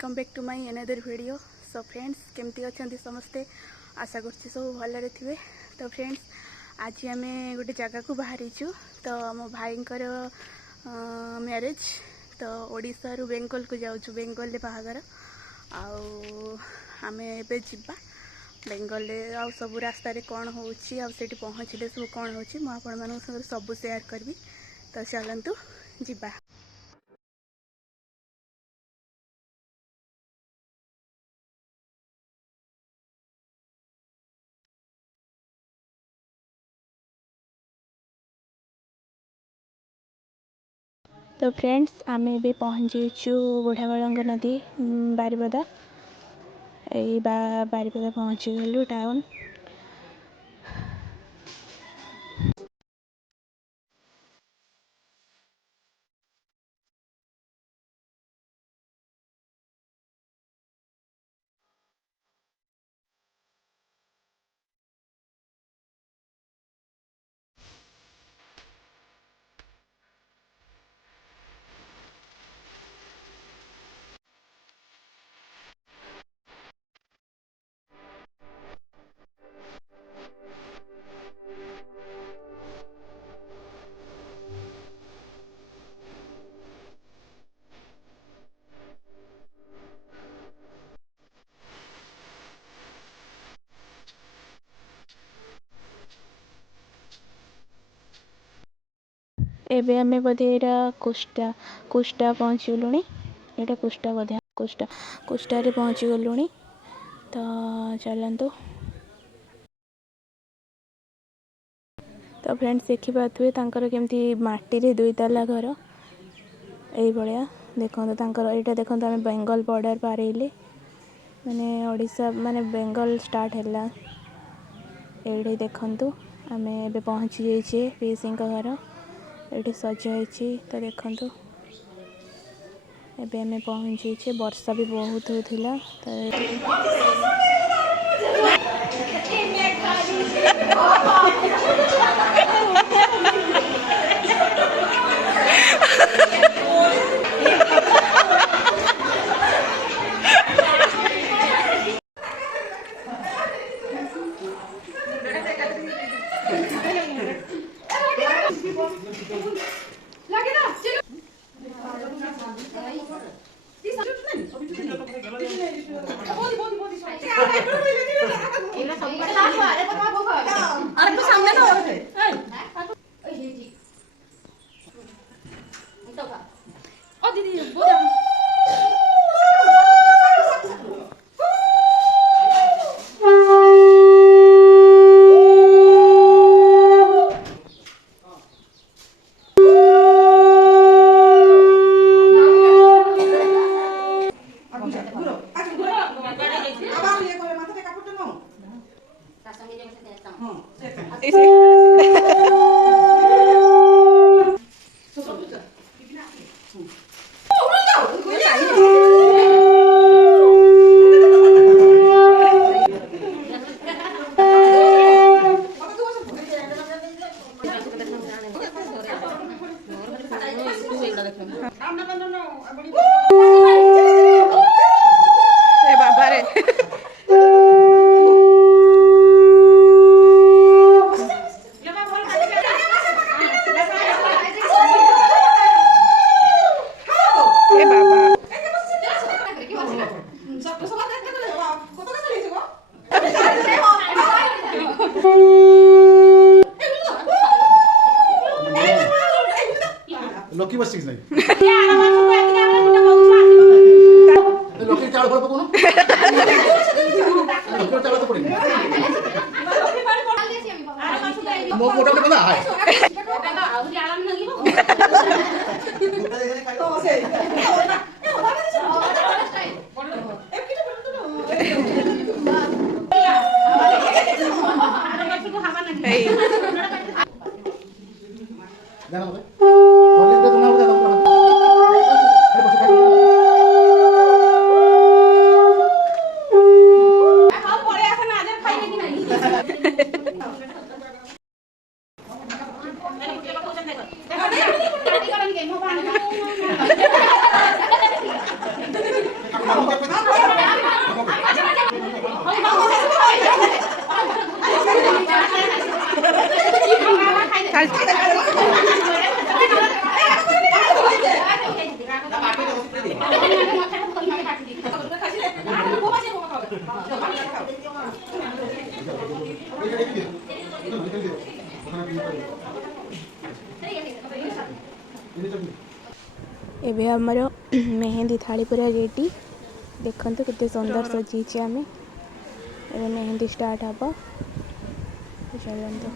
Welcome back to my another video. So friends केमती अच्छा समस्ते आशा कर सब भलरे थे। तो फ्रेंड्स आज आम गोटे जगह को बाहरी तो मो भाई मैरिज तो ओडिशा रु बेंगल को जाऊँ बेंगल बाहागर आम एबे जिबा बेंगल आउ सब रास्ता कौन हो पहुँचले सब कौन हो सब शेयर करी। तो चलतु जिबा। तो फ्रेंड्स आम ए पहुँचीचु बुढ़ाबलंग नदी बारिपदा बारिपदा पहुँची गलु टाउन। एबे आमे बोधे यहाँ कुष्टा पहुँची गलुणी। यहाँ कुष्टा बोधे कुष्टा रे पहुँची गलुणी। तो चलतु। तो फ्रेंड्स देखी पारे केमती माटी रे दुई ताला घर यही भाया देखो। यहाँ देखो आम बेंगल बॉर्डर पारे माने ओडिशा माने बेंगल स्टार्ट है ये देखु। आम ए पहुँची जाइए पीसी घर ये सजाई। तो देखु एबे आम पहुँची वर्षा भी बहुत होता। लकी बस नहीं लकी चाल पर पकोनो लकी चाल तो पड़ेगा मो मोटा मोटा है आउरी आराम लागिबो तो से जाना होगा कॉलेज में तो ना होता एबे हमर मेहंदी थाली पूरा रेडी देखंतु केते सुंदर सजीचे आमे एबे मेहंदी स्टार्ट हबो चलंतु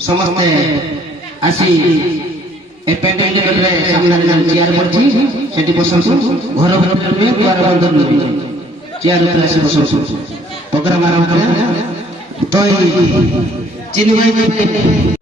समस्ते आसी ए पेंटिंग के बदले सामने चेयर पड़ची सेठी बसंसु घर भीतर में द्वार बंद नहीं चेयर ऊपर आसी बसंसु प्रोग्राम आरंभ करें तो चिन्ह